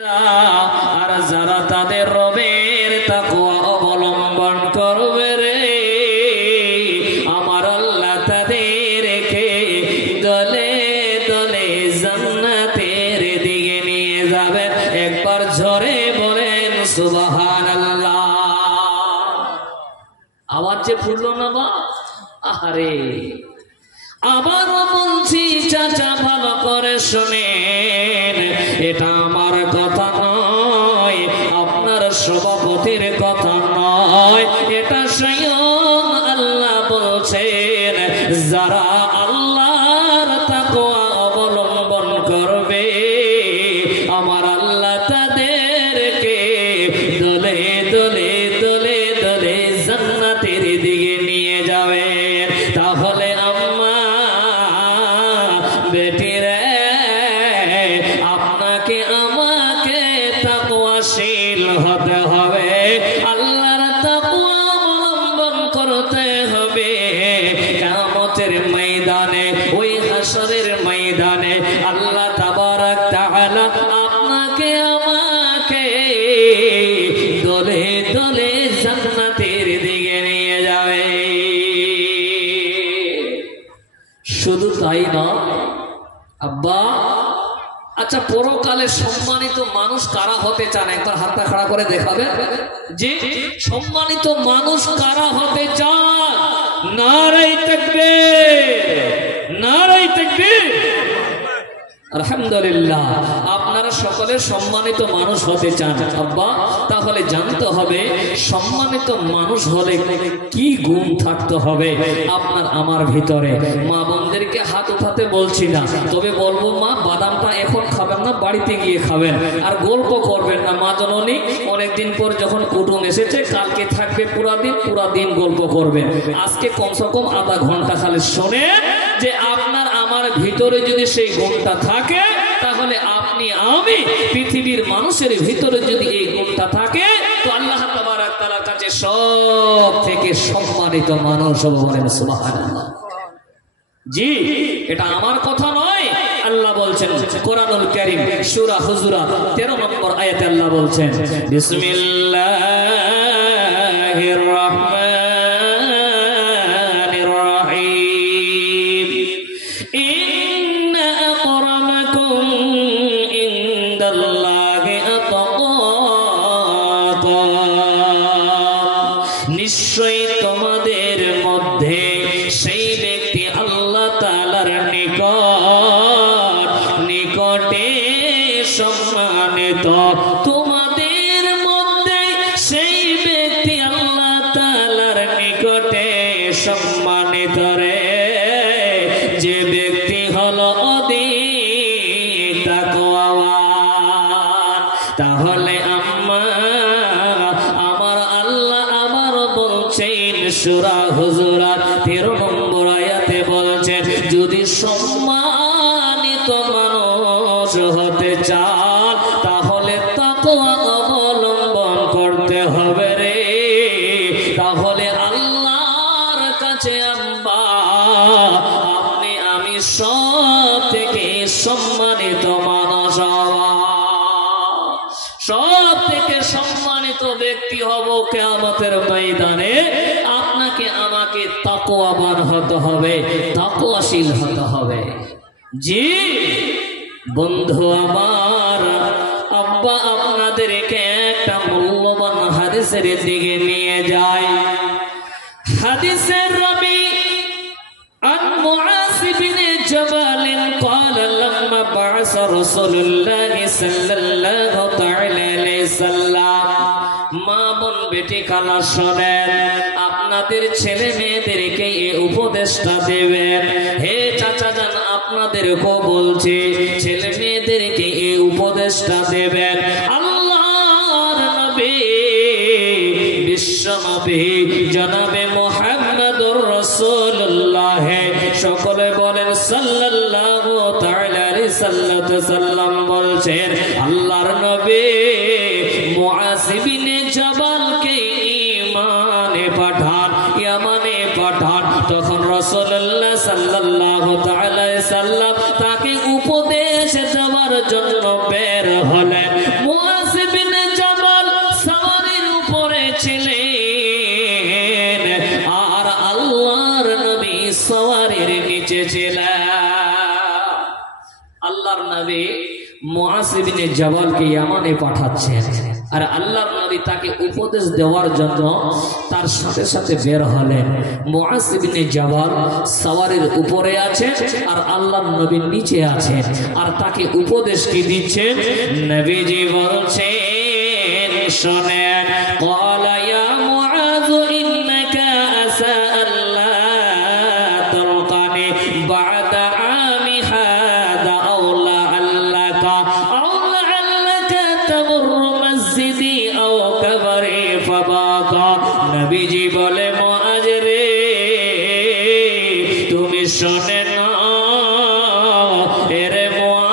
আর যারা তাদের রবের তাকওয়া অবলম্বন করবে রে, আমার আল্লাহ তাদেরকে দলে দলে জান্নাতের দিকে নিয়ে যাবে। একবার জোরে বলেন সুবহানাল্লাহ। আওয়াজ যে ফুললো না বা, আরে আবারও বলছি চাচা ভালো করে শুনেন, এটা আমার কথা নয়, আপনার সভাপতির কথা নয়, এটা স্বয়ং আল্লাহ বলছেন যারা আল্লাহর তাকওয়া অবলম্বন করবে আমার আল্লাহ তাদেরকে দলে দলে দলে দলে জান্নাতের দিকে নিয়ে যাবে। তাহলে বেটিরে আপনাকে আমাকে তাকওয়াশীল হতে হবে, আল্লাহর তাকওয়া অবলম্বন করতে হবে। কিয়ামতের ময়দানে, ওই হাশরের ময়দানে আল্লাহ তাবারক তাআলা আপনাকে আমাকে দলে দলে জান্নাতের দিকে নিয়ে যাবে। শুধু তাই না আব্বা, আচ্ছা পরকালে সম্মানিত মানুষ কারা হতে চান? একবার হাতটা খাড়া করে দেখাবে যে সম্মানিত মানুষ কারা হতে চান? নারায়ে তাকবীর, নারায়ে তাকবীর। আলহামদুলিল্লাহ, আপনারা সকলে সম্মানিত মানুষ হতে চান আব্বা, তাহলে জানতে হবে সম্মানিত মানুষ হলে কি গুণ থাকতে হবে আপনার আমার ভিতরে। মা বোনদেরকে হাত উঠাতে বলছি না, তবে বলবো মা বাদামটা এখন খাবেন না, বাড়িতে গিয়ে খাবেন, আর গল্প করবেন না। মা জননী অনেকদিন পর যখন কুটুম এসেছে, কালকে থাকবে পুরা দিন গল্প করবেন, আজকে কমসে কম আধা ঘন্টা খালি শোনে যে আপনার আমার ভিতরে যদি সেই গুণটা থাকে, তাহলে আপনি আমি পৃথিবীর মানুষের ভিতরে যদি এই গুণটা থাকে, তো আল্লাহ তাবারক তাআলার কাছে সব থেকে সম্মানিত মানুষ হবে। বলেন সুবহানাল্লাহ। জি, এটা আমার কথা নয়, আল্লাহ বলছেন কোরআনুল কারীম সূরা হুজুরাত 13 নম্বর আয়াতে আল্লাহ বলছেন বিসমিল্লাহির রাহমানির রহিম ইন্না আকরামাকুম ইনদাল্লাহি আতকাকুম, নিশ্চয়ই তোমাদের মধ্যে সেই ব্যক্তি আল্লাহ তাআলার নিকটে সম্মানিত। তোমাদের মধ্যে সেই ব্যক্তি আল্লাহ তাআলার নিকটে সম্মানিত রে, যে ব্যক্তি হলো অধিক তাকওয়াবান। তাহলে আমার আল্লাহ আবার বলছেন সূরা হুজুরাত 13 নম্বর আয়াতে বলছেন, যদি সম্মানিত মানুষ হতে চান তাহলে তাকওয়া অবলম্বন করতে হবে রে। তাহলে আল্লাহর কাছে আব্বা আপনি আমি সব থেকে সম্মানিত মানুষ হব, সব থেকে সম্মানিত ব্যক্তি হব কিয়ামতের ময়দানে। আপনাকে আমাকে তাকওয়াবান হতে হবে, তাকওয়াশীল হতে হবে। জি বন্ধু আমার, আব্বা আপনাদেরকে একটা মূল্যবান হাদিসের দিকে নিয়ে যায়। হাদিসের রাবী عن معاذ بن جبل قال لما بعث رسول الله صلى الله عليه وسلم, মা বোন বেটি খালা শোনেন, আপনাদের ছেলে মেয়েদেরকে এই উপদেশটা দেবেন। হে চাচা জান, আপনাদেরকেও বলছি, ছেলে মেয়েদেরকে এই উপদেশটা দেবেন। আল্লাহর নবী বিশ্ব নবী জনাবে মুহাম্মদুর রাসূলুল্লাহ, সকলে বলেন সাল্লাল্লাহু তাআলা আলাইহি সাল্লাম বলছেন, আল্লাহর নবী মুআয ইবনে জাবালকে ঈমানে পাঠান, ইয়ামানে পাঠান। তখন রাসূলুল্লাহ সাল্লাল্লাহু তাআলা আলাইহি সাল্লাম তাকে উপদেশ দেওয়ার জন্য বের হলেন। মুআজ ইবনে জাবালকে ইয়ামানে পাঠাচ্ছেন। আর আল্লাহর নবী তাকে উপদেশ দেওয়ার জন্য তার সাথে সাথে বের হলেন। মুআজ ইবনে জাবাল সওয়ারির উপরে আছেন আর আল্লাহর নবী নিচে আছেন, আর তাকে উপদেশ কি দিচ্ছেন? নবীজি বলছেন, শোনেন, ক্বালা ইয়া মুআজ ইন্নাকা আসা আল্লা তালকানি বা'দা আমি হাদা আও লাআল্লাকা তামুরু মসজিদি আও কবরি ফাবাকা। নবীজি বলে, মুআজ রে, তুমি শোনে না, এরে মুআজ,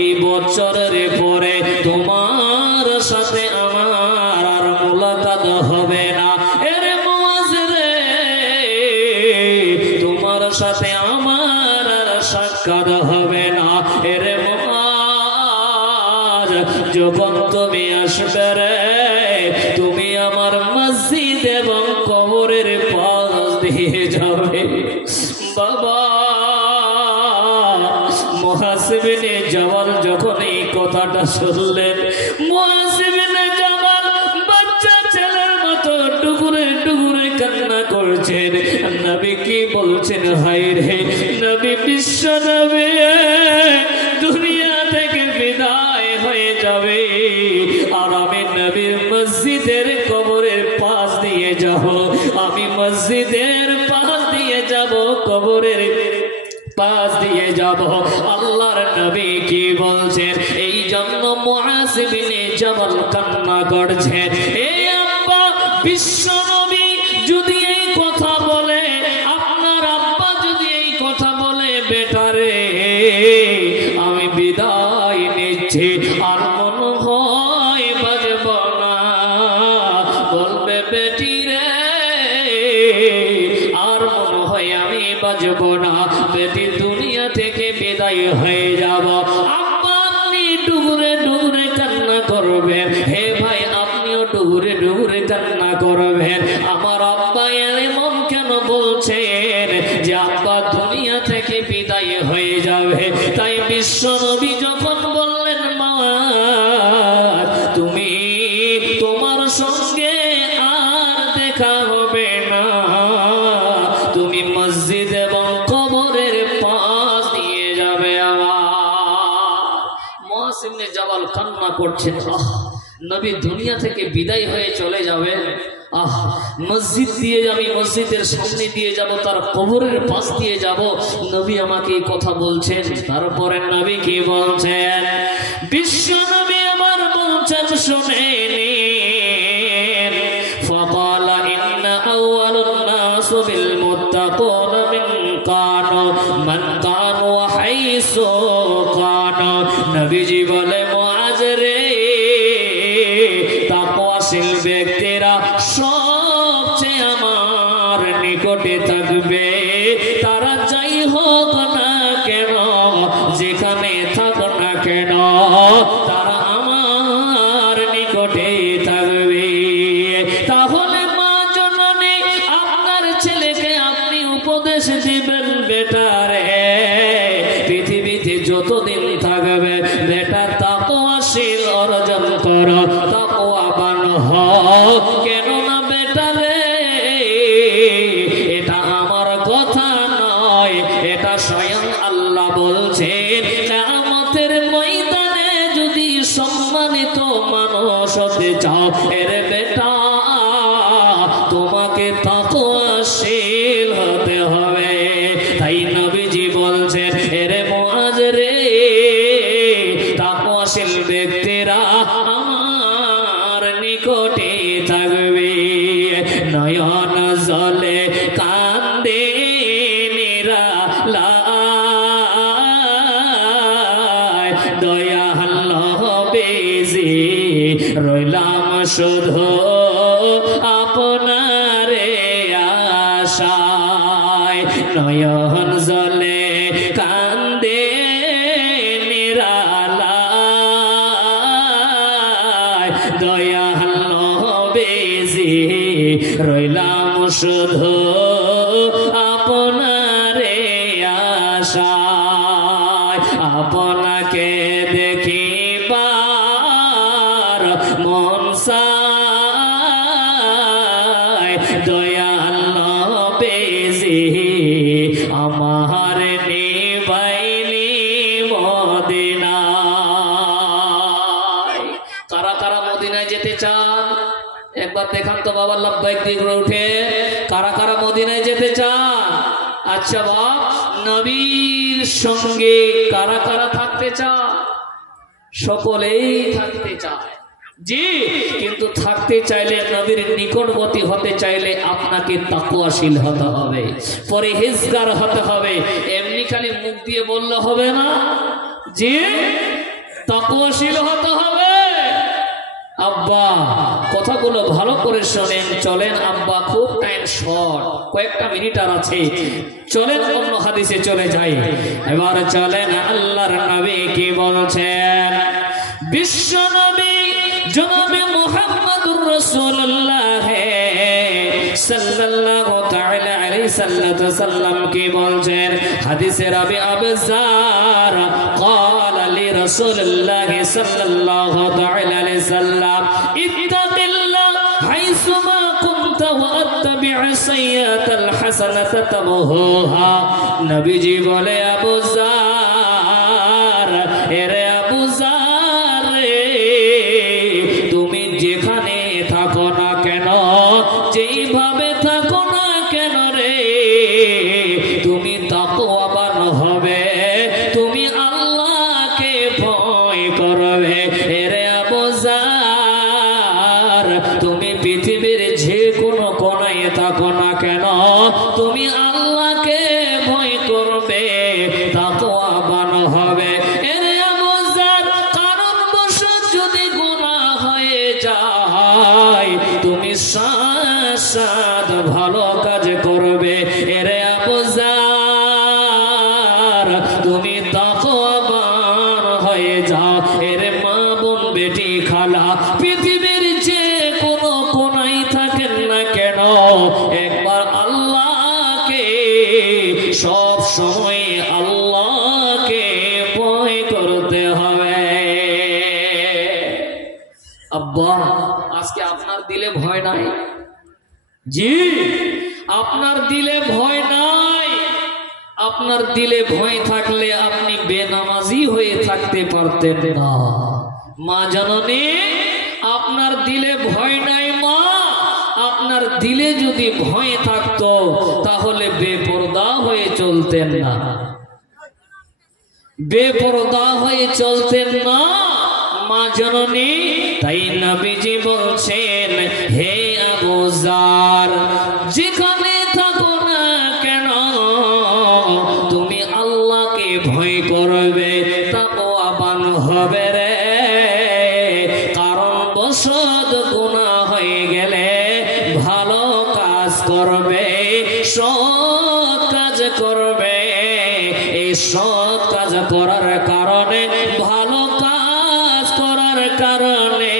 এই বছরের পরে তোমার সাথে আমার আর মুলাকাত হবে না। এরে মুআজ রে, তোমার সাথে আমার আর সাক্ষাৎ হবে না। এরে মুআজ, যখন তুমি আসবে রে, তুমি আমার মসজিদ এবং কবরের পাশ দিয়ে যাবে। বাবা, মুআজ ইবনে জাবাল যখন এই কথাটা শুনলেন, মুআজ ইবনে জাবাল বাচ্চা ছেলের মতো টুকরে টুকরে কান্না করছেন। নবী কি বলছেন? হায় রে নবী, বিশ্ব নবী দুনিয়া থেকে বিদায় হয়ে যাবে, আর আমি নবীর মসজিদের কবরের পাশ দিয়ে যাব। আমি মসজিদের পাশ দিয়ে যাব, কবরের পাশ দিয়ে যাব। আল্লাহর নবী কি বলছেন? এই জন্য মুআজ ইবনে জাবাল কান্না করছেন। এই আব্বা, বিশ্ব নবী যদি এই কথা বলে, আপনার আব্বা যদি এই কথা বলে, বেটারে আমি বিদায় নিচ্ছি, আর মনে হয় বাজব না। বলবে, বেটি রে, আর মনে হয় আমি বাজব না, বেটি দুনিয়া থেকে বিদায় হয়ে যাব। আব্বা, আপনি ডুবুরে ডুবুরে কান্না করবেন। হে ভাই, আপনিও ডুবুরে ডুবুরে কান্না করবেন। আমার আব্বা এমন কেন বলছেন যে আব্বা দুনিয়া থেকে বিদায় হয়ে যাবে? তাই বিশ্ব নবী যখন বললেন, মা, তুমি, তোমার সঙ্গে আর দেখা হবে না, তুমি মসজিদ এবং কবরের পাশ দিয়ে যাবে। মুআজ ইবনে জাবাল কান্না করছেন, নবী দুনিয়া থেকে বিদায় হয়ে চলে যাবে, মসজিদ দিয়ে আমি মসজিদের সামনে দিয়ে যাব, তার কবরের পাশ দিয়ে যাব। নবী আমাকে এই কথা বলছেন। তারপরে নবী কি বলছেন? বিশ্ব নবী আমার বলছেন, শুনেনি, ফাকালা ইন্না আউয়ালুন নাস বিল মুত্তাকুন মান কানু হাইসু কানু। নবীজি বলে, মুআজ রে, তাকওয়াশীল ব্যক্তিরা সবচেয়ে আমার নিকটে থাকবে। তারা যাই হোক না কেন, যেখানে থাক না কেন, তারা আমার নিকটে থাকবে। তাহলে মা জননী, আপনার ছেলেকে আপনি উপদেশ দিবেন, বেটারে পৃথিবীতে যতদিন থাকবে, বেটা তাকওয়াশীল অর্জন করো, তাকওয়াবান হও। কেননা বেটারে, এটা আমার কথা নয়, এটা স্বয়ং আল্লাহ বলছেন, কিয়ামতের ময়দানে যদি সম্মানিত মানুষ হতে চাও, এরে বেটা, তোমাকে তাকওয়াশীল হতে হবে। তাই নবীজি বলছেন, এরে মুআজ রে, তাকওয়াশীল ব্যক্তিরা আমার নিকটে থাকবে। নয়ন জলে কান্দে নিরালায়, দয়াল নবীজি রইলাম শুধু আপনারে আশায়। নয়ন জলে কান্দে নিরালায়, দয়াল নবীজি রইলাম শুধু আপনারে আশায়। আপন দেখিবার মন চায় দয়াল নবীজি আমার নিবাইলি মদিনায়। কারা কারা মদিনায় যেতে চান একবার দেখান তো বাবা, লাব্বাইক দিয়ে উঠে। কারা কারা মদিনায় যেতে চান? আচ্ছা বাপ, নবীর সঙ্গে কারা কারা থাকতে চান? সকলেই থাকতে চায় জি, কিন্তু থাকতে চাইলে, নবীর নিকটবর্তী হতে চাইলে আপনাকে তাকওয়াশীল হতে হবে, পরহেজগার হতে হবে। এমনি খালি মুখ দিয়ে বললে হবে না, জি তাকওয়াশীল হতে হবে। আব্বা কথাগুলো ভালো করে শোনেন, চলেন আব্বা, খুব টাইম শর্ট, কয়েকটা মিনিট আর আছে, চলেন অন্য হাদিসে চলে যাই। এবার চলেন আল্লাহর নবী কি বলছেন। বিশ্ব নবী জনাবে মুহাম্মদুর রাসূলুল্লাহ সাল্লাল্লাহু তাআলা আলাইহি সাল্লাম কি বলছেন হাদিসে রাবি আবজার ক্বালা লি রাসূলুল্লাহ সাল্লাল্লাহু তাআলা আলাইহি সাল্লাম ইত্তাকিল্লাহ হাইসুমা কুনতা ওয়া আত্তাবি' সাইয়্যাতাল হাসানাতা তামহুহা। নবীজি বলে আবজার, এরে আবজার রে, তুমি যেখানে থাকো না কেন, যেইভাবে থাকো না কেন রে, তুমি তাকওয়াবান হবে, তুমি আল্লাহকে ভয় করবে। এরে আবজার, তুমি পৃথিবীর যে কোনো কোণায় থাকো না কেন, তুমি আল্লাহকে ভয় করবে, তাকওয়াবান হবে। এরে আবজার, কারণবশত যদি গুনাহ হয়ে যায়, তুমি সাথ ভালো কাজ করবে। এরে আবজার, তুমি তাকওয়াবান হয়ে যাও। এরে মা বোন বেটি খালা, পৃথিবীর যে কোনো কোণায় থাকেন না কেন, একবার আল্লাহকে, সব সময় আল্লাহকে ভয় করতে হবে। আব্বা আজকে আপনার দিলে ভয় নাই? জি, আপনার দিলে ভয় নাই। আপনার দিলে ভয় থাকলে আপনি বেনামাজি হয়ে থাকতে পারতেন না। মা জননী, আপনার দিলে ভয় নাই মা, আপনার দিলে যদি ভয় থাকতো তাহলে বেপরদা হয়ে চলতেন না, বেপরদা হয়ে চলতেন না মা জননী। তাই নবীজি বলছেন, হে আবুজার, যেখানে থাকো না কেন তুমি আল্লাহকে ভয় করবে, তাকওয়াবান হবে রে। কারণ বশত গুনাহ হয়ে গেলে ভালো কাজ করবে, সৎ কাজ করবে। এই সৎ কাজ করার কারণে, ভালো কাজ করার কারণে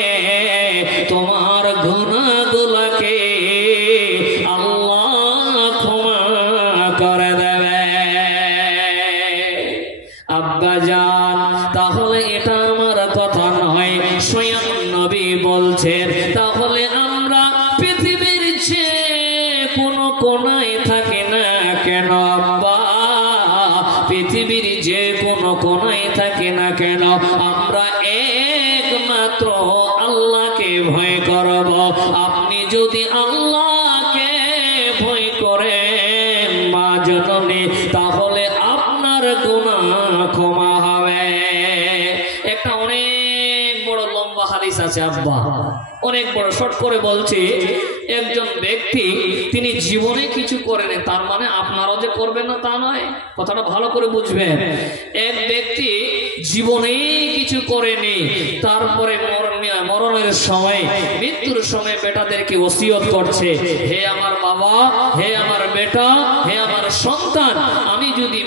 তোমার গুনাহগুলোকে আল্লাহ ক্ষমা করে দেবে। আব্বা জান, তাহলে এটা আমার কথা নয়, স্বয়ং নবী বলছেন। তাহলে আমরা পৃথিবীর যে কোনো কোণায় থাকি না কেন আব্বা, পৃথিবীর যে কোনো কোণায় থাকি না কেন, আমরা একমাত্র আল্লাহকে ভয় করব। আপনি যদি আল্লাহকে ভয় করেন মা জননী, তাহলে আপনার গুনাহ ক্ষমা হবে। একটা অনেক বড় লম্বা হাদিস আছে আব্বা, অনেক বড়, শর্ট করে বলছি। একজন ব্যক্তি, তিনি জীবনে কিছু করেন, তার মানে আপনারাও যে করবেন না তা নয়, কথাটা ভালো করে বুঝবেন। এক ব্যক্তি জীবনে কিছু করেনি, তারপরে মরণের সময়, মৃত্যুর সময় বেটাদেরকে ওসিয়ত করছে, হে আমার বাবা, হে আমার বেটা, হে আমার সন্তান, আমি যদি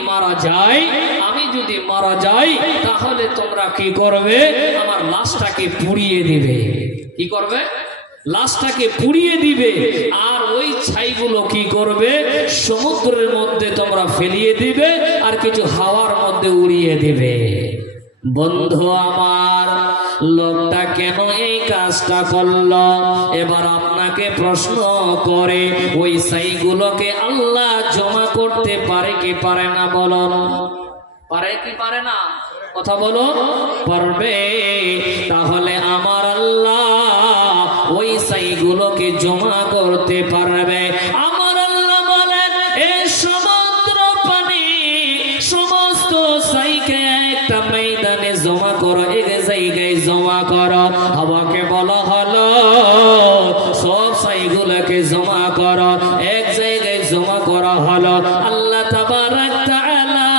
মারা যাই তাহলে তোমরা কি করবে, আমার লাশটাকে পুড়িয়ে দিবে। কি করবে? লাশটাকে পুড়িয়ে দিবে। আর ওই ছাইগুলো কি করবে, সমুদ্রের মধ্যে তোমরা ফেলিয়ে দিবে, আর কিছু হাওয়ার মধ্যে উড়িয়ে দিবে। বন্ধু আমার, লোকটা কেন এই কাজটা করলো? এবার আপনাকে প্রশ্ন করে, ওই ছাইগুলোকে আল্লাহ জমা করতে পারে কি পারে না বলুন? পারে কি পারে না? কথা বলো, পারবে। তাহলে আমার আল্লাহ ওই ছাইগুলোকে জমা করতে পারবে। আমার আল্লাহ বলেন, এই সমুদ্র পানি সমস্ত ছাইকে একটা ময়দানে জমা করো, এক জায়গায় জমা করো। হাওয়াকে বলা হলো সব ছাইগুলোকে জমা করো, এক জায়গায় জমা করা হলো। আল্লাহ তাবারাক তাআলা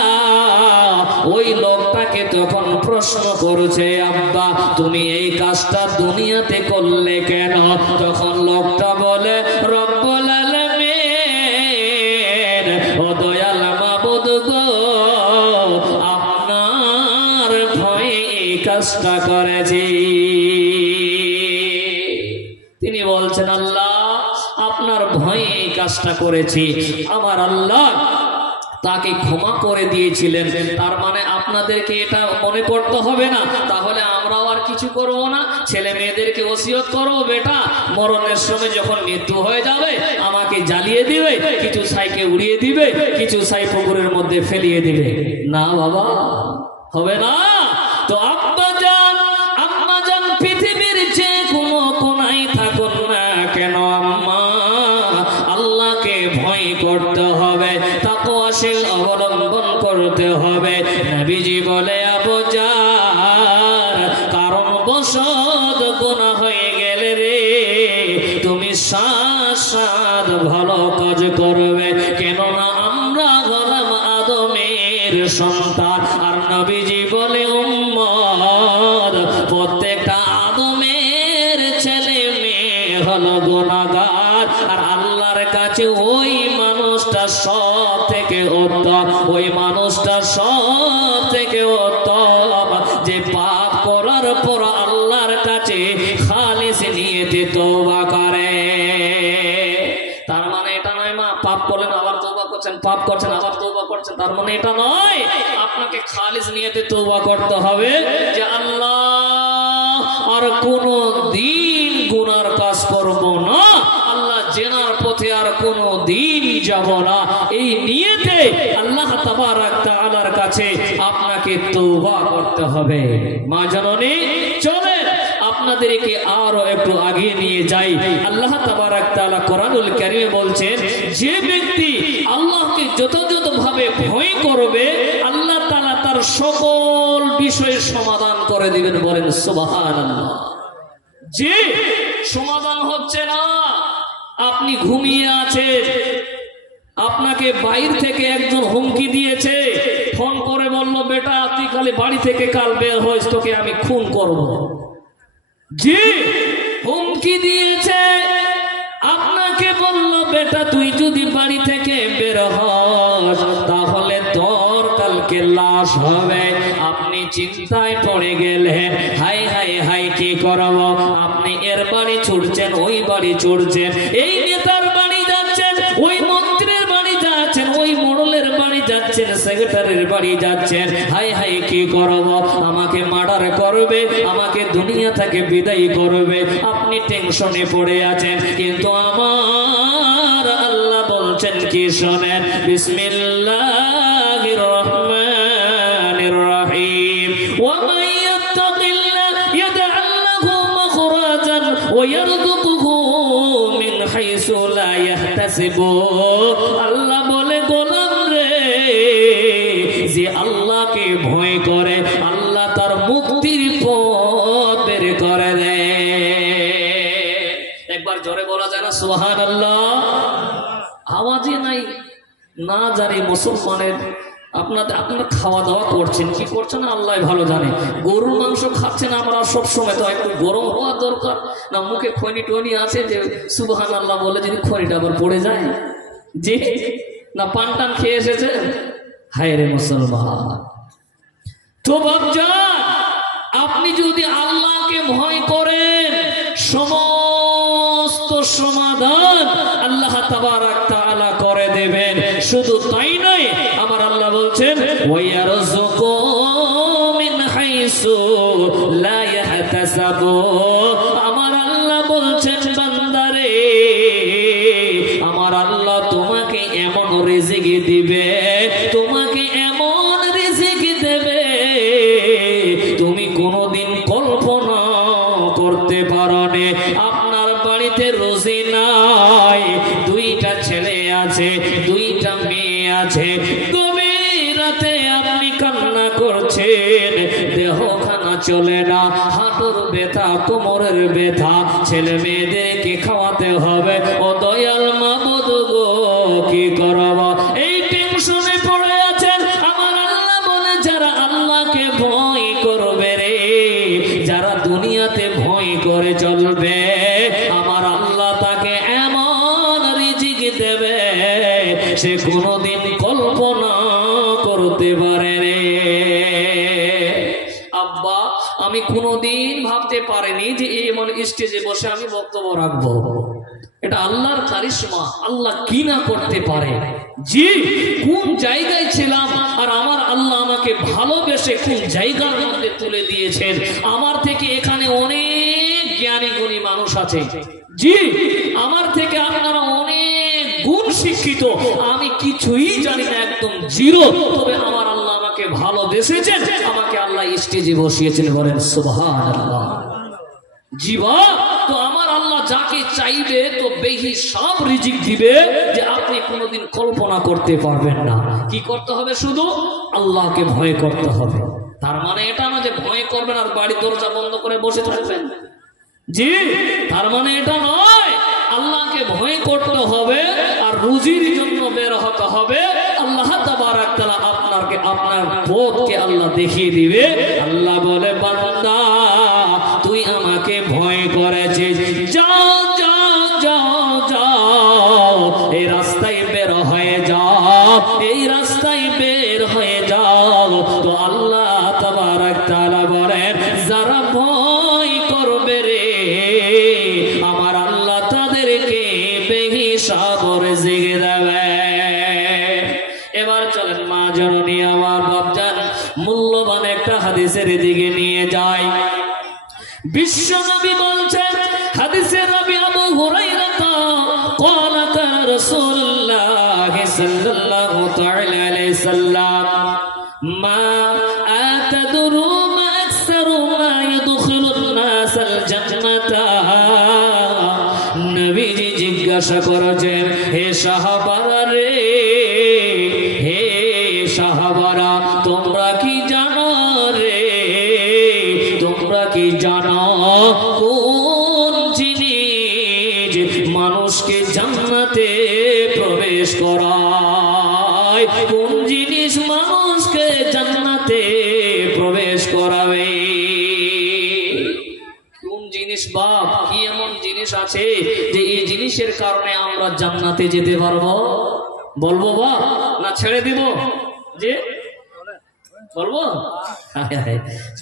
ওই লোকটাকে তখন প্রশ্ন করছে, আব্বা তুমি এই কাজটা দুনিয়াতে করলে কেন? তখন লোকটা বলে, রব্বুল আলামিন, ও দয়াল মাবুদ গো, আপনার ভয়ে এই কাজটা করেছি। তিনি বলছেন, আল্লাহ আপনার ভয়ে এই কাজটা করেছি। আমার আল্লাহ তাকে ক্ষমা করে দিয়েছিলেন। তার মানে আপনাদেরকে এটা মনে করতে হবে না, তাহলে আমরাও আর কিছু করব না। ছেলে মেয়েদেরকে ওসিয়ত করো, বেটা মরণের সময় যখন মৃত্যু হয়ে যাবে আমাকে জ্বালিয়ে দিবে, কিছু ছাইকে উড়িয়ে দিবে, কিছু ছাই পুকুরের মধ্যে ফেলিয়ে দিবে। না বাবা, হবে না। তো আম্মা জান পৃথিবীর যে কোনো কোনায় থাকুন না কেন, আম্মা আল্লাহকে ভয় করতে হবে, তাকওয়াশীল অবলম্বন করতে হবে। নবীজি বলে, আবু জার, কারণ বশত গুনাহ হয়ে গেলে রে তুমি সাত ভালো কাজ করবে, কেননা আমরা হলাম আদমের সন্তান। আর নবীজি বলে, উম্মত, প্রত্যেকটা আদমের ছেলে মেয়ে হলো গুনাহগার। আর আল্লাহর কাছে ওই মানুষটা সব থেকে উত্তম, ওই মানুষটা সব থেকে উত্তম যে পাপ করার পর আল্লাহর কাছে খালিস নিয়তে তওবা করে। তার মানে এটা নয় মা পাপ করলেন আবার তওবা করছেন, পাপ করছেন আবার তওবা করছেন, তার মানে এটা নয়। আপনাকে খালিস নিয়তে তওবা করতে হবে যে আল্লাহ আর কোনো দিন গুনার কাজ করব না, আল্লাহ জেনার পথে আর কোনো দিন যাব না। এই নিয়তে আল্লাহ তাবারাক তাআলার কাছে আপনাকে তওবা করতে হবে। মা জননী, চলেন আপনাদেরকে আরো একটু আগে নিয়ে যাই। আল্লাহ তাবারাক তাআলা কোরআনুল কারীমে বলছেন, যে ব্যক্তি আল্লাহকে যথাযথভাবে ভয় করবে আল্লাহ তাআলা তার সকল বিষয়ের সমাধান করে দিবেন। বলেন সুবহানাল্লাহ। যে সমাধান হচ্ছে না, আপনি ঘুমিয়ে আছেন, আপনাকে বাইরে থেকে একজন হুমকি দিয়েছে, ফোন করে বলল, বেটা তুই খালি বাড়ি থেকে কাল বের হইস, তোকে আমি খুন করব। যে হুমকি দিয়েছে, আপনাকে বলল, বেটা তুই যদি বাড়ি থেকে বের হস তাহলে তোর কালকে লাশ হবে। আপনি চিন্তায় পড়ে গেলেন, হাই হাই হাই কি করব। আপনি এর বাড়ি ছুটছেন, ওই বাড়ি ছুটছেন, এই নেতার বাড়ি যাচ্ছেন, ওই মন্ত্রীর বাড়ি যাচ্ছেন, ওই মোড়লের বাড়ি যাচ্ছেন, সেক্রেটারির বাড়ি যাচ্ছেন। হাই হাই কি করব, আমাকে মার্ডার করবে, আমাকে দুনিয়া থেকে বিদায় করবে। আপনি টেনশনে পড়ে আছেন, কিন্তু আমার আল্লাহ বলছেন কি শোনেন, বিসমিল্লাহির রহমানির রহিম, ওয়া মান ইয়াত্তাকিল্লাহ ইয়াজআল লাহু মাখরাজান ওয়া ইয়ারযুকুহু মিন হাইসু লা ইয়াহতাসিবু। আল্লাহ বলে, গোলাম রে, যে আল্লাহকে ভয় করে আল্লাহ তার মুক্তির পথ বের করে দেয়। একবার জোরে বলা যায় না সুবহানাল্লাহ? আওয়াজই নাই। না জানি মুসলমানের আপনারা খাওয়া দাওয়া করছেন কি করছেন আল্লাহ ভালো জানে। গরুর মাংস খাচ্ছেন আমরা সব সময়, তো একটু গরম হওয়া দরকার না? মুখে খনি টনি আছে যে সুবহানাল্লাহ বলে যদি খনিটা আবার পড়ে যায়, যে না পান টান খেয়ে এসেছে। হায় রে মুসলমান। তো বাপজান, আপনি যদি আল্লাহকে ভয় করেন সমস্ত সমাধান আল্লাহ তাবারাক তাআলা করে দেবেন। শুধু তাই নয়, আমার আল্লাহ বলছেন, ওয়া ইয়ারযুকু মিন হাইসু লা ইয়াহতাসাবু। আমার আল্লাহ বলছেন বান্দারে, আমার আল্লাহ তোমাকে এমন রিজিক দিবে, তোমাকে এমন রিজিক দেবে তুমি কোনোদিন কল্পনা করতে পারোনি। আপনার বাড়িতে রুজি নাই, দুইটা ছেলে আছে, দুইটা মেয়ে আছে, গভীর রাতে আপনি কান্না করছেন, দেহখানা চলে না, হাঁটুর ব্যথা, কোমরের ব্যথা, ছেলে মেয়েদেরকে খাওয়াতে হবে। ও দয়াল মাবুদ গো, কি করব? এই টেনশনে পড়ে আছেন। আমার আল্লাহ বলে, যারা আল্লাহকে ভয় করবে রে, যারা দুনিয়াতে ভয় করে চলবে, আমার আল্লাহ তাকে এমন রিজিক দেবে সে কোনোদিন কল্পনা করতে পারে রে। আব্বা, আমি কোনোদিন ভাবতে পারিনি যে এমন স্টেজে বসে আমি বক্তব্য রাখবো। এটা আল্লাহর কারিশমা, আল্লাহ কি না করতে পারে। জি, কোন জায়গায় ছিলাম আর আমার আল্লাহ আমাকে ভালোবেসে কোন জায়গার মধ্যে তুলে দিয়েছেন। আমার থেকে এখানে অনেক জ্ঞানী গুণী মানুষ আছে। জি, আমার থেকে আপনারা অনেক গুণ শিক্ষিত, আমি কিছুই জানি না, একদম জিরো। তবে আমার আল্লাহ আমাকে ভালোবেসেছেন, আমাকে আল্লাহ স্টেজে বসিয়েছেন। বলেন সুবহানাল্লাহ। জীবা তো আমার আল্লাহ যাকে চাইবে তো বেহিসাব রিজিক দিবে, যে আপনি কোনোদিন কল্পনা করতে পারবেন না। কি করতে হবে? শুধু আল্লাহকে ভয় করতে হবে। তার মানে এটা না যে ভয় করবেন আর বাড়ি দরজা বন্ধ করে বসে থাকবেন। জি, তার মানে এটা নয়। আল্লাহকে ভয় করতে হবে আর রুজির জন্য বের হতে হবে। আল্লাহ তাবারাক তাআলা আপনাকে, আপনার পথকে আল্লাহ দেখিয়ে দিবে। আল্লাহ বলে, বান্দা তুই আমাকে ভয় করেছিস, যাও যাও যাও যাও, এই রাস্তায় বের হয়ে যাও, এই রাস্তায় বের হয়ে যাও। তো আল্লাহ তাবারাক তাআলা বলেন, যারা ভয় করবে রে, আমার আল্লাহ তাদেরকে বেহিসাব রিজিক দেবে। এবার চলেন মা জননী, আমার বাপজান, মূল্যবান একটা হাদিসের দিকে নিয়ে যায়। বিশ্ব নবী বলছেন, হাদিসের রাবী আবু হুরায়রা قال قال رسول الله صلى الله تعالى عليه وسلم ما أتدروا ما أكثر ما يدخل الناس الجنة। নবীজি জিজ্ঞাসা করেছেন, হে সাহাবারা রে, হে সাহাবারা, তোমরা কি জানো রে, তোমরা কি জানো কোন জিনিস মানুষকে জান্নাতে প্রবেশ করায়? কোন জিনিস মানুষকে জান্নাতে প্রবেশ করাবে? কোন জিনিস বাপ? কি এমন জিনিস আছে যে এই জিনিসের কারণে আমরা জান্নাতে যেতে পারবো? বলবো বাপ না ছেড়ে দিব? যে বলবো?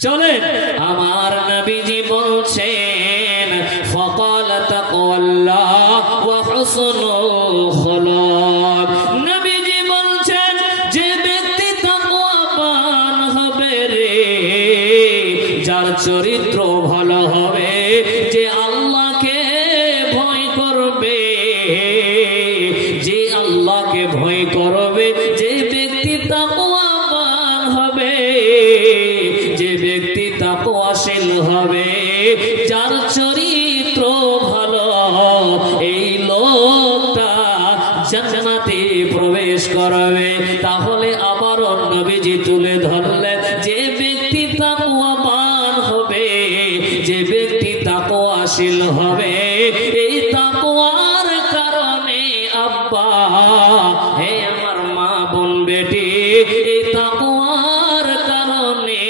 চলেন, আমার নবীজি বলছেন, ফাকাল তাকওয়াল্লাহ ওয়া হুসনুল খুলুক। নবীজি বলছেন, যে ব্যক্তি তাকওয়াবান হবে রে, যার চরিত্র ভালো হবে, যে আল্লাহকে ভয় করবে, যে আল্লাহকে ভয় করবে, যে ব্যক্তি তাকওয়াবান হবে, যে ব্যক্তি তাকওয়াশীল হবে, যার চরিত্র ভালো, এই লোকটা জান্নাতে প্রবেশ করবে। তাহলে আবার নবীজি তুলে ধরলেন, যে ব্যক্তি তাকওয়াবান হবে, যে ব্যক্তি তাকওয়াশীল হবে, এই তাকওয়ার কারণে আব্বা, হে আমার মা বোন বেটি, এই তাকওয়ার কারণে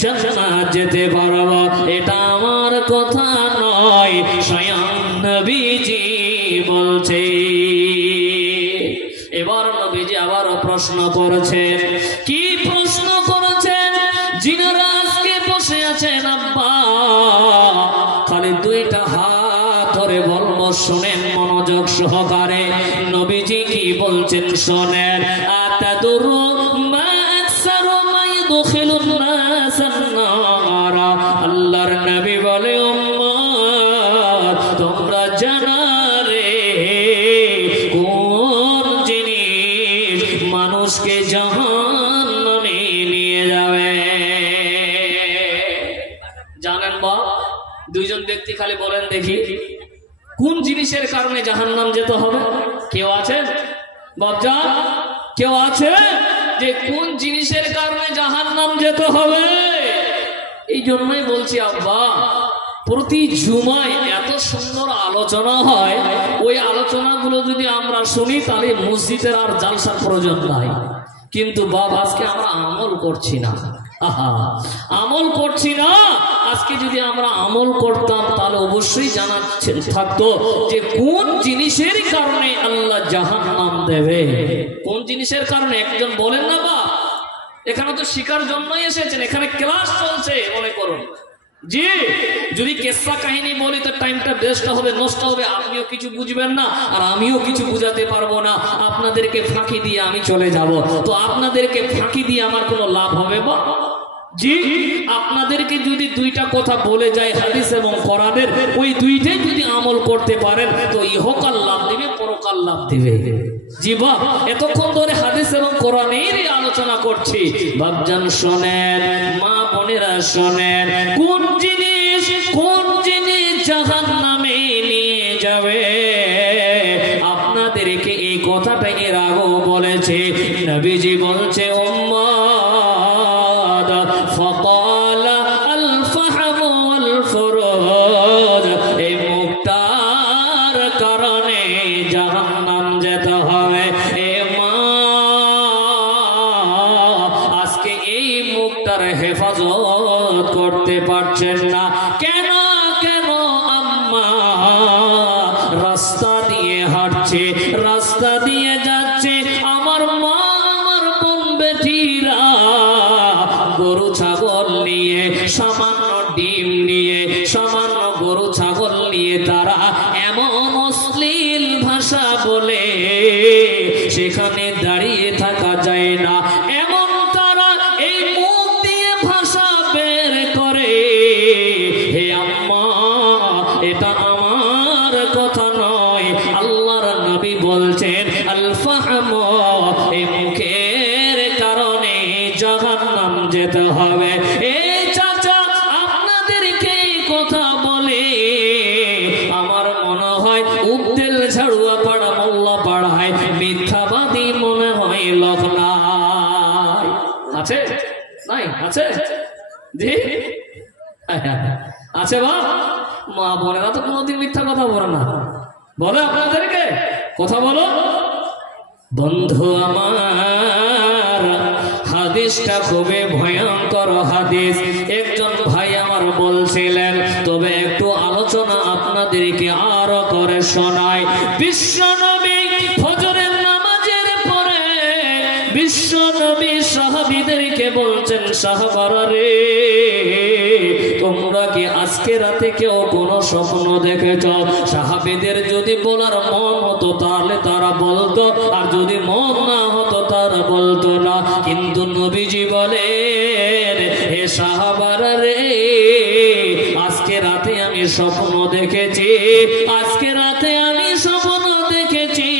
জান্নাত যেতে পারবো। এটা আমার কথা নয়, স্বয়ং নবীজি বলছে। এবার নবীজি আবারও প্রশ্ন করেছেন। কি প্রশ্ন করেছেন? যিনারা আজকে বসে আছেন আব্বা, খালি দুইটা হাত ধরে বলবো, শুনেন মনোযোগ সহকারে। নবীজি কি বলছেন শোনেন। আতাদুরু মা আকসারু মা ইদখিলুন নাস আন-নার। জানেন বা দুইজন ব্যক্তি খালি বলেন দেখি কোন জিনিসের কারণে জাহান্নাম যেতে হবে? কেউ আছেন বাপজান? কেউ আছে যে কোন জিনিসের কারণে জাহান্নাম যেতে হবে? এই জন্যই বলছি আব্বা, প্রতি জুমায় এত সুন্দর আলোচনা হয়, ওই আলোচনাগুলো যদি আমরা শুনি তাহলে মসজিদের আর জালসার প্রয়োজন নাই। কিন্তু বাবা আজকে আমরা আমল করছি না, আমল করছি না। আজকে যদি আমরা আমল করতাম তাহলে অবশ্যই জানা থাকতো যে কোন জিনিসের কারণে আল্লাহ জাহান্নাম দেবে। কোন জিনিসের কারণে একজন বলেন না বা এখানে তো শিকার জন্যই এসেছেন, এখানে ক্লাস চলছে মনে করুন। জি, যদি কেসা কাহিনী বলি তো টাইমটা বেস্ট হবে, নষ্ট হবে, আপনিও কিছু বুঝবেন না আর আমিও কিছু বুঝাতে পারবো না। আপনাদেরকে ফাঁকি দিয়ে আমি চলে যাব, তো আপনাদেরকে ফাঁকি দিয়ে আমার কোনো লাভ হবে বা? জি, আপনাদেরকে যদি দুইটা কথা বলে যায় হাদিস এবং কোরআনের, ওই দুইটাই যদি আমল করতে পারেন তো ইহকাল লাভ দিবে, পরকাল লাভ দিবে। জি বাপ, এতক্ষণ ধরে হাদিস এবং কোরআনের আলোচনা করছি। বাপজান শোনেন, মা বোনেরা শোনেন, কোন জিনিস জাহান্নামে নিয়ে যাবে? আপনাদেরকে এই কথাটা এর আগেও বলেছে, নবীজি বলছে উম্মাদ ফাকালা আল ফাহম ওয়াল ফুরুজ, এই মুক্তার কারণে জাহান্নাম যেতে হবে। এ মা, আজকে এই মুক্তার হেফাজত করতে পারছেন না কেন? কেন আম্মা রাস্তা দিয়ে হাঁটছে, রাস্তা দিয়ে যাচ্ছে, আমার মা আমার বোন বেটিরা গরু ছাগল নিয়ে, সামান্য ডিম নিয়ে, সামান্য গরু ছাগল নিয়ে তারা এমন অশ্লীল ভাষা বলে সেখানে দাঁড়িয়ে থাকা যায় না, এমন তারা এই মুখ দিয়ে ভাষা বের করে। হে আম্মা, এটা আমার কথা নয়, আল্লাহর নবী বলছেন আল ফাহম, এই মুখের কারণে জাহান্নাম যেতে হবে। এই চাচা আপনাদেরকে কথা বলে আমার মনে হয় উদ্দেল ঝাড়ুয়া পাড়া মোল্লা পাড়ায় মিথ্যাবাদী মনে হয় লোক নাই। আছে নাই? আছে জি, আছে বা? মা বোনেরা তো কোনোদিন মিথ্যা কথা বলে না, বলে আপনাদেরকে কথা বলো। বন্ধু আমার, হাদিসটা খুবই ভয়ঙ্কর হাদিস। একজন ভাই আমার বলছিলেন, তবে একটু আলোচনা আপনাদেরকে আরো করে শোনাই। বিশ্বনবী ফজরের নামাজের পরে বিশ্বনবী সাহাবীদেরকে বলছেন, সাহাবারা রে, তোমরা কি আজকে রাতে কেউ কোনো স্বপ্ন দেখেছ? সাহাবীদের যদি বলার মন হতো তাহলে তারা বলতো, আর যদি মন না হতো তারা বলতো না। কিন্তু নবীজি বলেন, হে সাহাবারা রে, আজকে রাতে আমি স্বপ্ন দেখেছি, আজকে রাতে আমি স্বপ্ন দেখেছি।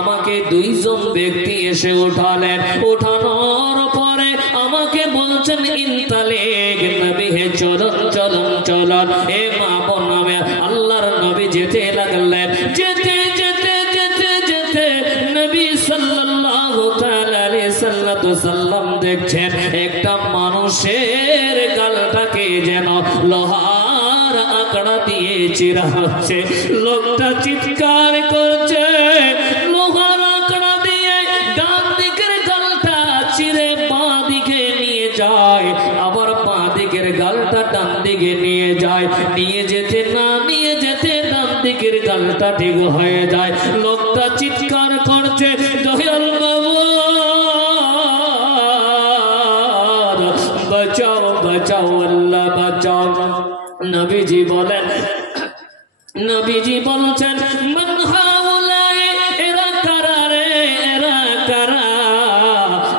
আমাকে দুইজন ব্যক্তি এসে উঠালেন, উঠানোর পরে আমাকে বলছেন ইনতালিক, নবী হে চলন চলন চলন। এ মা বোন, আল্লাহর নবী যেতে লাগলেন, যেতে যেতে যেতে যেতে নবী সাল্লাল্লাহু তাআলা আলাইহি সাল্লাম দেখছেন একটা মানুষের গালটাকে যেন লোহার আকড়া দিয়ে চিরা হচ্ছে। লোকটা চিৎকার করছে, লোহার আকড়া দিয়ে ডান দিকের গালটা চিরে বাঁ দিকে নিয়ে যায়, আবার বাঁ দিকের গালটা ডান দিকে নিয়ে যায়, নিয়ে যেতে না নিয়ে যেতে ডান দিকের গালটা ঠিক হয়ে যায়। লোকটা চিৎকার করছে, দয়াল বাবা বাঁচাও বাঁচাও, আল্লাহ বাঁচাও। নবীজি বলেন, নবীজি বলছেন, মান হাউলাই, এরা কারা রে, এরা কারা,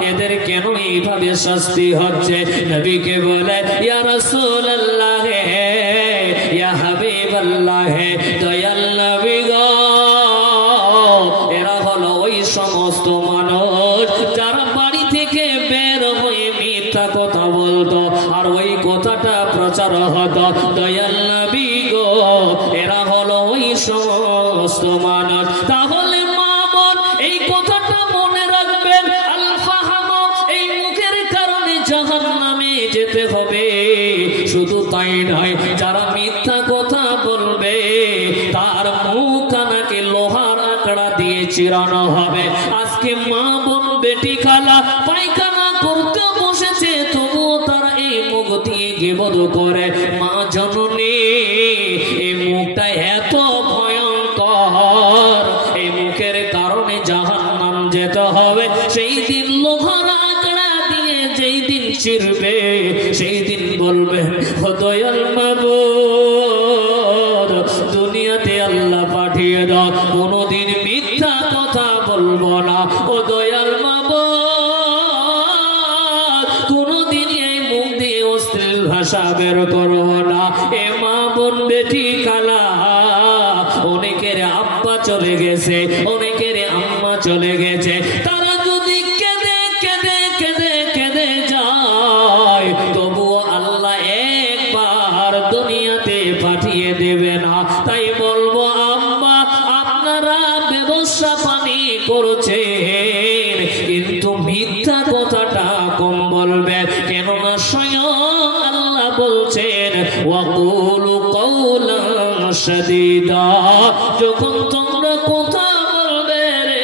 এদের কেন এইভাবে শাস্তি হচ্ছে? নবীকে বলে, ইয়া রাসূলুল্লাহ, ইয়া হাবিবাল্লাহ, দয়াল নবী গো, এরা হলো ওই সমস্ত মানুষ যারা বাড়ি থেকে বের হয়ে মিথ্যা কথা বলতো, আর ওই কথাটা প্রচার হতো দয়াল নবী গো এরা হলো ওই সমস্ত মানুষ। তাহলে মা বোন এই কথাটা মনে রাখবেন, আল ফাহামু এই মুখের কারণে জাহান্নামে যেতে হবে। শুধু তাই নয়, যারা মিথ্যা কথা বলবে তার মুখ কানাকে লোহার আকড়া দিয়ে চিরানো হবে। আজকে মা বোন বেটি খালা পায়খানা করতে বসেছে, তবুও তারা এই মুখ দিয়ে গিবত করে। মা জননী এই মুখটা এত ভয়ঙ্কর, এই মুখের কারণে জাহান্নাম যেতে হবে। সেই দিন লোহার আকড়া দিয়ে যেই দিন চিরবে, সেই দিন বলবে ও দয়াল মাবুদ দুনিয়াতে আল্লাহ পাঠিয়ে দাও, কোনোদিন মিথ্যা কথা বলবো না। ও দয়াল মাবুদ কোনোদিন এই মুখ দিয়ে অশ্লীল ভাষা বের করবো না। এ মা বোন বেটি খালা অনেকের আব্বা চলে গেছে, অনেকের আম্মা চলে গেছে, তারা যদি কেঁদে কেঁদে কেঁদে কেঁদে যায় তবুও আল্লাহ একবার দুনিয়াতে পাঠিয়ে দেবে না। তাই বলবো আম্মা আপনারা ব্যবসা পানি করছেন, কিন্তু মিথ্যা কথাটা কম বলবেন, কেননা স্বয়ং আল্লাহ বলছেন ওয়াকুলু কাওলান সাদীদা। যখন তোমরা কথা বলবে রে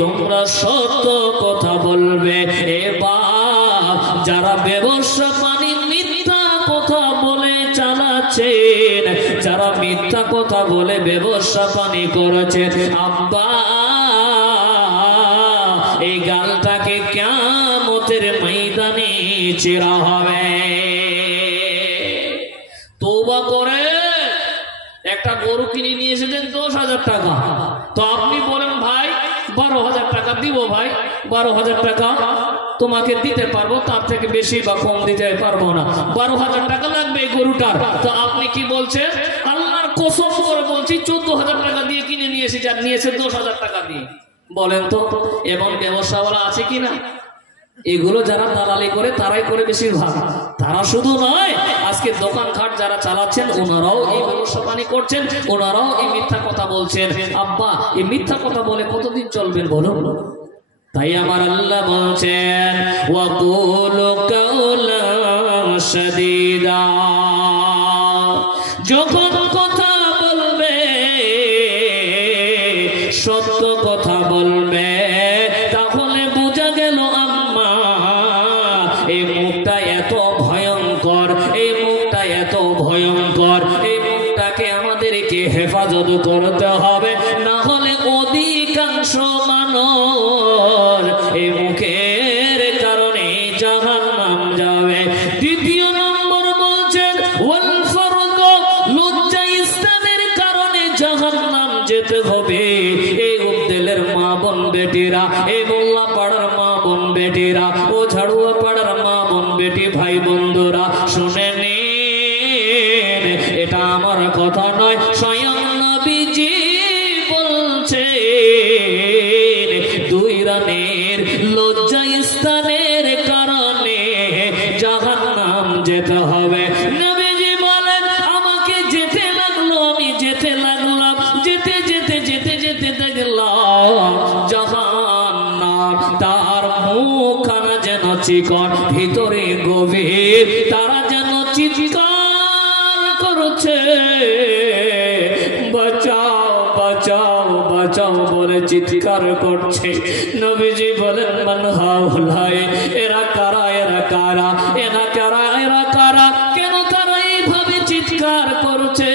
তোমরা সত্য কথা বলবে। এবার যারা ব্যবসা পানি মিথ্যা কথা বলে চালাচ্ছেন, যারা মিথ্যা কথা বলে ব্যবসা পানি করেছেন, আব্বা এই গালটাকে কিয়ামতের ময়দানে চিরা হবে। তওবা করে একটা গরু কিনে নিয়ে এসেছেন 10,000 টাকা, তো আপনি বলেন ভাই 12,000 টাকা দিব, ভাই 12,000 টাকা তোমাকে দিতে পারবো, তার থেকে বেশি বা কম দিতে পারবো না, 12,000 টাকা লাগবে এই গরুটার। তো আপনি কি বলছেন? আল্লাহর কসম করে বলছি 14,000 টাকা দিয়ে কিনে নিয়ে এসেছি, আর নিয়েছে 10,000 টাকা দিয়ে। বলেন তো এমন ব্যবসাওয়ালা আছে কিনা? এগুলো যারা দালালি করে তারাই করে বেশিরভাগ। তারা শুধু নয়, আজকে দোকানঘাট যারা চালাচ্ছেন ওনারাও এই ব্যবসা পানি করছেন, ওনারাও এই মিথ্যা কথা বলছেন। আব্বা এই মিথ্যা কথা বলে কতদিন চলবেন বলুন? তাই আমার আল্লাহ বলছেন ওয়াকুলু কাওলান সাদীদা। যখন কথা বলবে সত্য কথা বলবে, তাহলে বোঝা গেল আম্মা এই মুখটা এত ভয়ঙ্কর, এই মুখটা এত ভয়ঙ্কর, এই মুখটাকে আমাদেরকে হেফাজত করতে হবে, না হলে অধিকাংশ মানুষ এই মুখের কারণে জাহান্নাম যাবে। দ্বিতীয় নম্বর বলছেন ওয়াল ফারদ, লজ্জা স্থানের কারণে জাহান্নাম যেতে হবে। এই উদ্দেলের মা বোন বেটিরা, এই মোল্লা পাড়ার মা বোন বেটিরা, ও ঝাড়ুয়া পাড়ার মা বোন বেটি ভাই বন্ধুরা শুনে নিন, এটা আমার কথা নয়, স্বয়ং নবীজি বলছেন দুই রানের লজ্জা স্থানের কারণে জাহান্নাম যেতে হবে। নবীজি বলেন আমাকে যেতে লাগলো, আমি যেতে লাগলাম, যেতে যেতে যেতে যেতে দেখলাম জাহান্নাম তার মুখখানা যেন চিকন, ভিতরে গভীর, তারা যেন চিৎকার করছে বাঁচাও বাঁচাও বাঁচাও বলে চিৎকার করছে। নবীজি বলেন মান হাউলাই, এরা কারা, এরা কারা, এরা কারা, এরা কারা, কেন তারা এইভাবে চিৎকার করছে?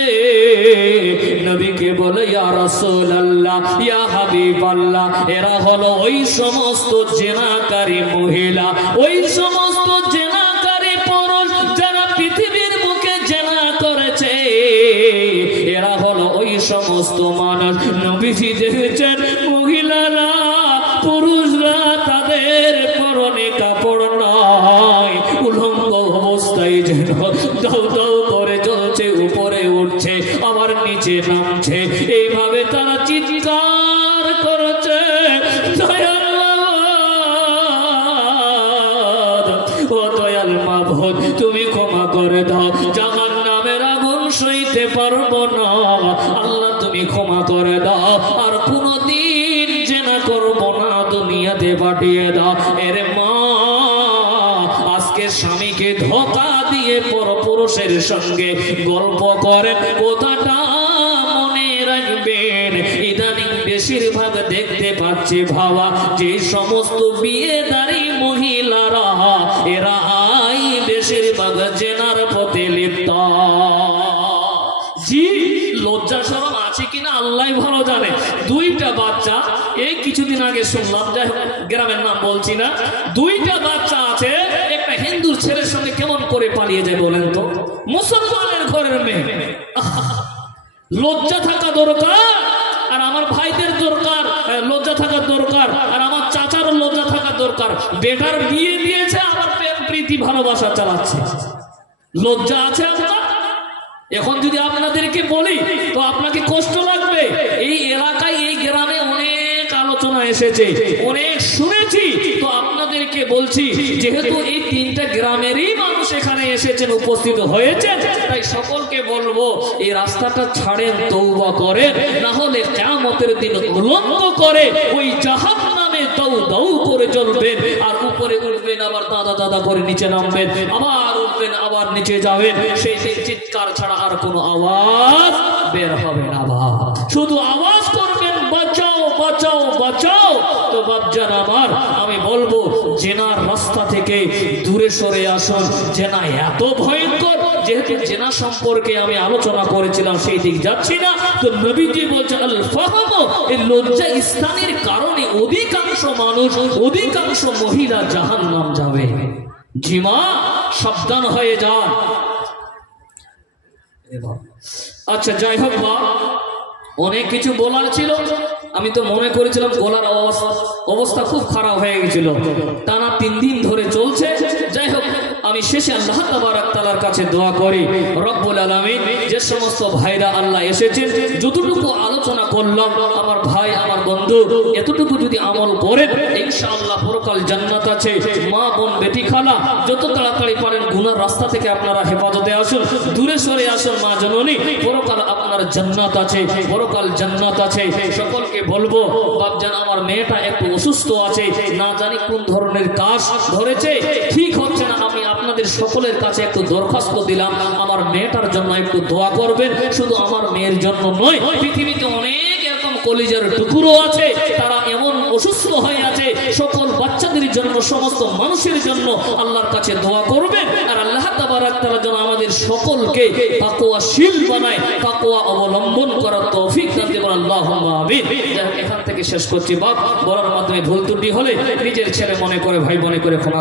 নবীকে বলে ইয়া রাসূলুল্লাহ, ইয়া হাবিবাল্লাহ, এরা হলো ওই সমস্ত জিনাকারী মহিলা, ওই সমস্ত জিনাকারী পুরুষ যারা পৃথিবীর বুকে জিনা করেছে। এরা হলো ওই সমস্ত মানুষ। নবীজি দেখেছেন মহিলারা, পুরুষরা তাদের পরনে কাপড় নয়, উলঙ্গ অবস্থায় যেন দাউ দাউ করে জ্বলছে, উপরে উঠছে আবার নিচে নামছে, এইভাবে তারা চিৎকার করছে। ও দয়াল মাবুদ তুমি ক্ষমা করে দাও, জাহান্নামের আগুন সইতে পারবো না, আল্লাহ তুমি ক্ষমা করে দাও, আর কোনোদিন জেনা করবো না, দুনিয়াতে পাঠিয়ে দাও। এর মা আজকে স্বামীকে ধোঁকা দিয়ে পরপুরুষের সঙ্গে গল্প করেন, কথাটা মনে রাখবেন। ইদানিং বেশিরভাগ দেখতে পাচ্ছি ভাবা যে সমস্ত বিয়েদারি মহিলারা এরাই বেশিরভাগ জেনার পথে লিপ্ত। জি, লজ্জা শরম আছে কিনা আল্লাহ ভালো জানে। দুইটা বাচ্চা, এই কিছুদিন আগে শুনলাম, যাই হোক গ্রামের নাম বলছি না, দুইটা বাচ্চা আছে, একটা হিন্দুর ছেলের সঙ্গে কেমন করে পালিয়ে যায় বলেন তো, মুসলমানের ঘরের মেয়ে। লজ্জা থাকা দরকার, আর আমার ভাইদের দরকার লজ্জা থাকা দরকার, আর আমার চাচারও লজ্জা থাকা দরকার। বেটার বিয়ে দিয়েছে, আবার প্রেম প্রীতি ভালোবাসা চালাচ্ছে। লজ্জা আছে আপনার? এখন যদি আপনাদেরকে বলি তো আপনাকে কষ্ট লাগবে। এই এলাকায়, এই গ্রামে অনেক আলোচনা এসেছে, অনেক শুনেছি, তো আপনাদেরকে বলছি, যেহেতু এই তিনটা গ্রামেরই মানুষ এখানে এসেছেন, উপস্থিত হয়েছেন, তাই সকলকে বলবো এই রাস্তাটা ছাড়েন, তওবা করেন, না হলে কিয়ামতের দিন উলঙ্গ করে ওই জাহান্নামে দাউ দাউ করে জ্বলবেন। আর উপরে উঠবেন, আবার দাদা দাদা করে নিচে নামবেন, আবার উঠবেন, আবার নিচে যাবেন। সেই চিৎকার ছাড়া আর কোনো আওয়াজ বের হবে না। শুধু আওয়াজ করবেন, বাঁচাও বাঁচাও বাঁচাও। তো বাপজান আমার, আমি বলবো জেনার রাস্তা থেকে দূরে সরে আসুন। জেনা এত ভয়ঙ্কর, যেহেতু জেনা সম্পর্কে আমি আলোচনা করেছিলাম, সেই দিক যাচ্ছি না। তো নবীজি বলছে আল ফাহম, এই লজ্জা স্থানের কারণে অধিকাংশ মানুষ, অধিকাংশ মহিলা জাহান্নাম যাবে। জিমা, সাবধান হয়ে যান। আচ্ছা, যাই হোক, অনেক কিছু বলার ছিল। আমি তো মনে করেছিলাম গলার অবস্থা খুব খারাপ হয়ে গেছিল, টানা 3 দিন ধরে চলছে। যাই হোক, আমি শেষে আল্লাহ তাবারক তাআলার কাছে দোয়া করি, রব্বুল আলামিন যে সমস্ত ভাইরা আল্লাহ এসেছেন, যতটুকু আলোচনা করলাম, আমার ভাই আমার বন্ধু এতটুকু যদি আমল করেন, ইনশাআল্লাহ পরকাল জান্নাত আছে। মা বোন বেটি খালা, যত তাড়াতাড়ি পারেন গুনার রাস্তা থেকে আপনারা হেফাজতে আসুন, দূরে সরে আসুন। মা জননী, পরকাল আপনার জান্নাত আছে, পরকাল জান্নাত আছে। সকলকে বলবো, বাপজান আমার মেয়েটা একটু অসুস্থ আছে, না জানি কোন ধরনের কাশ ধরেছে, ঠিক হচ্ছে না। আমি আপনাদের সকলের কাছে একটু দরখাস্ত দিলাম, আমার মেয়েটার জন্য একটু দোয়া করবেন। শুধু আমার মেয়ের জন্য নয়, পৃথিবীতে অনেক এরকম কলিজার টুকরো আছে, তারা এমন অসুস্থ হয়ে আছে। সকল বাচ্চাদের জন্য, সমস্ত মানুষের জন্য আল্লাহর কাছে দোয়া করবেন। আর আল্লাহ তাবারক তাআলা যেন আমাদের সকলকে তাকওয়াশীল বানায়, তাকওয়া অবলম্বন করার তৌফিক দান করুন। আল্লাহুম্মা আমিন। এখান থেকে শেষ করছি। বাপ বলার মাধ্যমে ভুল ত্রুটি হলে নিজের ছেলে মনে করে, ভাই মনে করে ক্ষমা